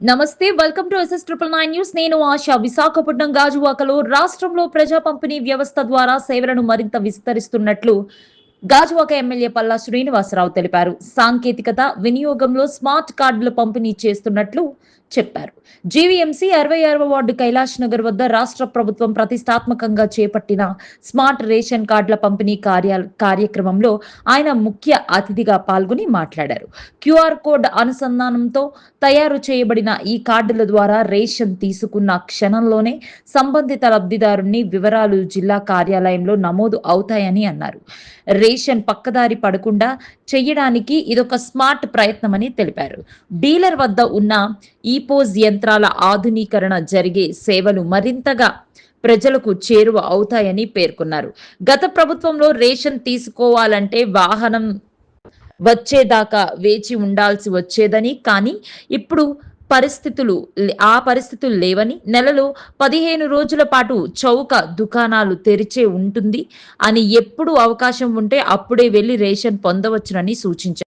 నమస్తే, welcome to SS999 news. నేను ఆశ. విశాఖపట్నం గాజువాకలో రాష్ట్రంలో ప్రజా పంపిణీ వ్యవస్థ ద్వారా సేవలను మరింత విస్తరిస్తున్నట్లు గాజువాక ఎమ్మెల్యే పల్లా శ్రీనివాసరావు తెలిపారు. సాంకేతికత వినియోగంలో స్మార్ట్ కార్డులు పంపిణీ చేస్తున్నట్లు చెప్పారు. జీవీఎంసీ 66వ వార్డు కైలాష్ నగర్ వద్ద రాష్ట్ర ప్రభుత్వం ప్రతిష్టాత్మకంగా చేపట్టిన స్మార్ట్ రేషన్ కార్డుల పంపిణీ కార్యక్రమంలో ఆయన ముఖ్య అతిథిగా పాల్గొని మాట్లాడారు. క్యూఆర్ కోడ్ అనుసంధానంతో తయారు చేయబడిన ఈ కార్డుల ద్వారా రేషన్ తీసుకున్న క్షణంలోనే సంబంధిత లబ్ధిదారుని వివరాలు జిల్లా కార్యాలయంలో నమోదు అవుతాయని అన్నారు. రేషన్ పక్కదారి పడకుండా చేయడానికి ఇదొక స్మార్ట్ ప్రయత్నమని తెలిపారు. డీలర్ వద్ద ఉన్న ఈపోజ్ యంత్రాల ఆధునీకరణ జరిగే సేవలు మరింతగా ప్రజలకు చేరువ అవుతాయని పేర్కొన్నారు. గత ప్రభుత్వంలో రేషన్ తీసుకోవాలంటే వాహనం వచ్చేదాకా వేచి ఉండాల్సి వచ్చేదని, కానీ ఇప్పుడు పరిస్థితులు లేవని, నెలలో 15 రోజుల పాటు చౌక దుకాణాలు తెరిచే ఉంటుంది అని, ఎప్పుడు అవకాశం ఉంటే అప్పుడే వెళ్లి రేషన్ పొందవచ్చునని సూచించారు.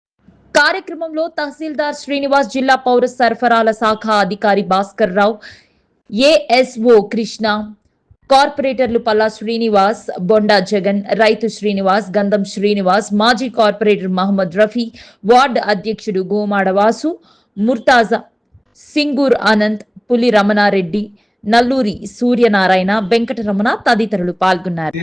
కార్యక్రమంలో తహసీల్దార్ శ్రీనివాస్, జిల్లా పౌర సరఫరాల శాఖ అధికారి భాస్కర్ రావు, ఏఎస్ఓ కృష్ణ, కార్పొరేటర్లు పల్లా శ్రీనివాస్, బొండా జగన్, రైతు శ్రీనివాస్, గంధం శ్రీనివాస్, మాజీ కార్పొరేటర్ మహమ్మద్ రఫీ, వార్డు అధ్యక్షుడు గోమాడ వాసు, ముర్తాజా, సింగూర్ ఆనంద్, పులి రమణారెడ్డి, నల్లూరి సూర్యనారాయణ, వెంకటరమణ తదితరులు పాల్గొన్నారు.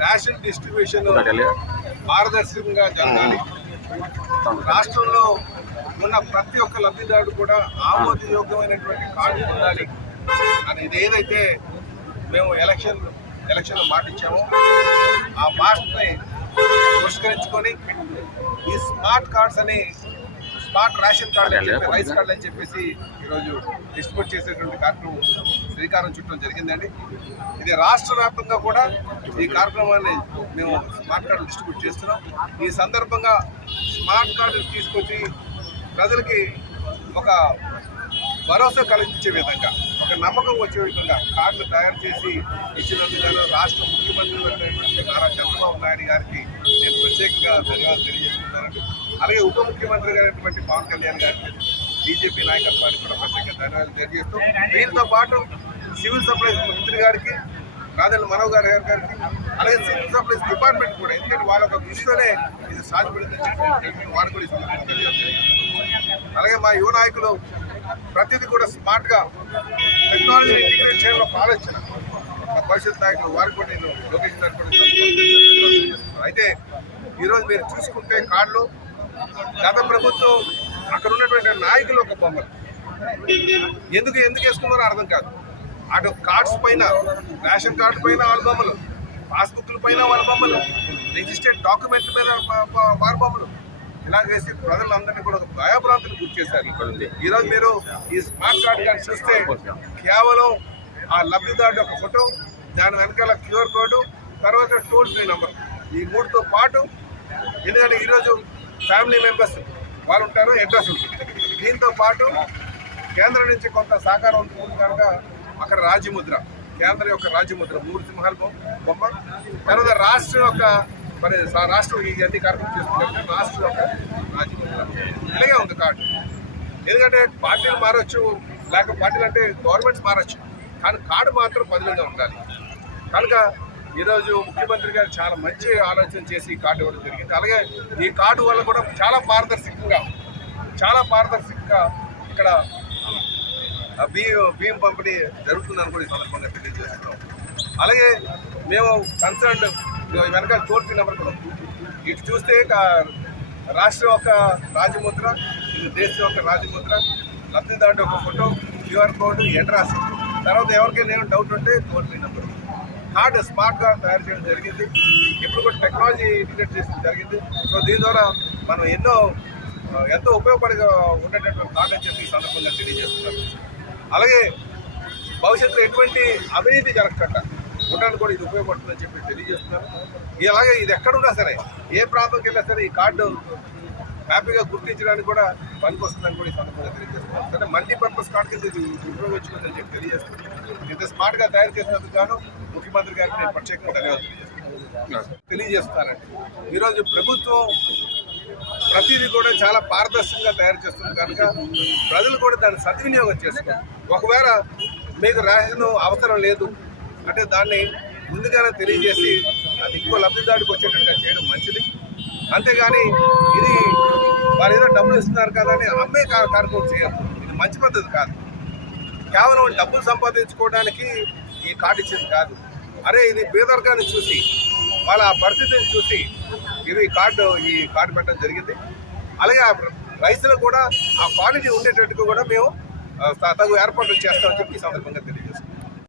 రేషన్ డిస్ట్రిబ్యూషన్ పారదర్శకంగా జరగాలి. రాష్ట్రంలో ఉన్న ప్రతి ఒక్క లబ్ధిదారుడు కూడా ఆమోదయోగ్యమైనటువంటి కార్డు పొందాలి అనేది ఏదైతే మేము ఎలక్షన్ మాటిచ్చామో ఆ మాటని పురస్కరించుకొని ఈ స్మార్ట్ కార్డ్స్ అని, స్మార్ట్ రేషన్ కార్డు అని చెప్పి, రైస్ కార్డు అని చెప్పేసి ఈరోజు డిస్ట్రిబ్యూట్ చేసేటువంటి కార్యక్రమం శ్రీకారం చుట్టడం జరిగిందండి. ఇది రాష్ట్ర వ్యాప్తంగా కూడా ఈ కార్యక్రమాన్ని మేము స్మార్ట్ కార్డు డిస్ట్రిబ్యూట్ చేస్తున్నాం. ఈ సందర్భంగా స్మార్ట్ కార్డు తీసుకొచ్చి ప్రజలకి ఒక భరోసా కలిగించే విధంగా, ఒక నమ్మకం వచ్చే విధంగా కార్డులు తయారు చేసి ఇచ్చినందుకు రాష్ట్ర ముఖ్యమంత్రి నారా చంద్రబాబు నాయుడు గారికి నేను ప్రత్యేకంగా ధన్యవాదాలు తెలియజేస్తున్నానండి. అలాగే ఉప ముఖ్యమంత్రి గారైనటువంటి పవన్ కళ్యాణ్ గారికి, బీజేపీ నాయకత్వానికి కూడా ప్రత్యేక ధన్యవాదాలు తెలియజేస్తూ, దీంతో పాటు సివిల్ సప్లైస్ మంత్రి గారికి, కాదల్ మనోహర్ గారికి, అలాగే సివిల్ సప్లైస్ డిపార్ట్మెంట్ కూడా, ఎందుకంటే వాళ్ళ ఒక కృషితోనే ఇది సాధ్యపడిందని చెప్పి వారు కూడా ఈ సందర్భంగా తెలియజేస్తున్నారు. అలాగే మా యువ నాయకులు ప్రతిదీ కూడా స్మార్ట్గా టెక్నాలజీ ఇంటిగ్రేట్ చేయడంలో ఆలోచన మా భవిష్యత్ నాయకులు వారికి కూడా నేను లోకేష్ గారు కూడా. అయితే ఈరోజు మీరు చూసుకుంటే కార్డులు గత ప్రభుత్వం అక్కడ ఉన్నటువంటి నాయకులు ఒక బొమ్మలు ఎందుకు వేసుకున్నారో అర్థం కాదు. అటు కార్డ్స్ పైన, రేషన్ కార్డు పైన వాళ్ళ బొమ్మలు, పాస్బుక్ల పైన వాళ్ళ బొమ్మలు, రిజిస్టర్డ్ డాక్యుమెంట్ మీద వారి బొమ్మలు, ఇలా చేసి ప్రజలందరినీ కూడా భయభ్రాంతులు గురి చేశారు. ఈరోజు మీరు ఈ స్మార్ట్ కార్డు కానీ చూస్తే కేవలం ఆ లబ్ధిదారుడు యొక్క ఫోటో, దాని వెనకాల క్యూఆర్ కోడ్, తర్వాత టోల్ ఫ్రీ నెంబర్, ఈ మూడుతో పాటు ఎందుకంటే ఈరోజు ఫ్యామిలీ మెంబర్స్ వాళ్ళు ఉంటారు, అడ్రస్ ఉంటుంది. దీంతో పాటు కేంద్రం నుంచి కొంత సహకారం ఉంటుంది కనుక అక్కడ రాజ్యముద్ర, కేంద్రం యొక్క రాజ్యముద్ర 3 సింహాల బొమ్మ, తర్వాత రాష్ట్రం యొక్క మరి రాష్ట్రం ఈ అన్ని కార్యక్రమం చేస్తుంది రాష్ట్రం యొక్క రాజ్యముద్ర ఇలాగే ఉంది కార్డు. ఎందుకంటే పార్టీలు మారచ్చు, లేక పార్టీలు అంటే గవర్నమెంట్స్ మారచ్చు, కానీ కార్డు మాత్రం బదిలీగా ఉండాలి. కనుక ఈరోజు ముఖ్యమంత్రి గారు చాలా మంచి ఆలోచన చేసి ఈ కార్డు ఇవ్వడం జరిగింది. అలాగే ఈ కార్డు వల్ల కూడా చాలా పారదర్శకంగా ఇక్కడ బియ్యం పంపిణీ జరుగుతుందని కూడా ఈ సందర్భంగా తెలియజేస్తున్నాం. అలాగే మేము కన్సర్న్డ్ వెనకాల టోల్ ఫ్రీ నెంబర్ కూడా ఇటు చూస్తే రాష్ట్రం యొక్క రాజముద్ర, ఇది దేశం యొక్క రాజముద్ర, లబ్ధిదారుడు ఒక ఫోటో, క్యూఆర్ కోడ్, అడ్రస్, తర్వాత ఎవరికైనా ఏమైనా డౌట్ ఉంటే టోల్ ఫ్రీ నెంబర్. కార్డు స్మార్ట్గా తయారు చేయడం జరిగింది. ఇప్పుడు కూడా టెక్నాలజీ ఇంటిగ్రేట్ చేయడం జరిగింది. సో దీని ద్వారా మనం ఎంతో ఉపయోగపడిగా ఉండేటటువంటి కార్డు అని చెప్పి ఈ సందర్భంగా తెలియజేస్తున్నారు. అలాగే భవిష్యత్తులో ఎటువంటి అవినీతి జరగకుండా ఉండడానికి కూడా ఇది ఉపయోగపడుతుందని చెప్పి తెలియజేస్తున్నారు. అలాగే ఇది ఎక్కడున్నా సరే, ఏ ప్రాంతంకి వెళ్ళినా సరే ఈ కార్డు హ్యాపీగా గుర్తించడానికి కూడా పనికొస్తుందని కూడా ఈ సందర్భంగా తెలియజేస్తున్నారు. సరే మల్టీపర్పస్ కార్డు కింద ఇది ఉపయోగించుకుందని చెప్పి తెలియజేస్తున్నారు. ఇంత స్మార్ట్గా తయారు చేసినందుకు గాను ముఖ్యమంత్రి గారికి నేను ప్రత్యేకంగా ధన్యవాదాలు తెలియజేస్తానండి. ఈరోజు ప్రభుత్వం ప్రతిదీ కూడా చాలా పారదర్శకంగా తయారు చేస్తుంది కనుక ప్రజలు కూడా దాన్ని సద్వినియోగం చేసుకోవాలి. ఒకవేళ మీకు రేషన్ అవసరం లేదు అంటే దాన్ని ముందుగానే తెలియజేసి అది ఇంకో లబ్ధిదారుడికి వచ్చేటట్టుగా చేయడం మంచిది. అంతేగాని ఇది వారు ఏదో డబ్బులు ఇస్తున్నారు కదా అని అమ్మే కార్యక్రమం చేయదు. ఇది మంచి పద్ధతి కాదు. కేవలం డబ్బులు సంపాదించుకోవడానికి ఈ కార్డు ఇచ్చేది కాదు. అరే ఇది పేదరికాన్ని చూసి వాళ్ళ పరిస్థితిని చూసి ఈ కార్డు పెట్టడం జరిగింది. అలాగే రైతులకు కూడా ఆ క్వాలిటీ ఉండేటట్టుగా కూడా మేము తగు ఏర్పాట్లు చేస్తామని చెప్పి ఈ సందర్భంగా తెలియదు.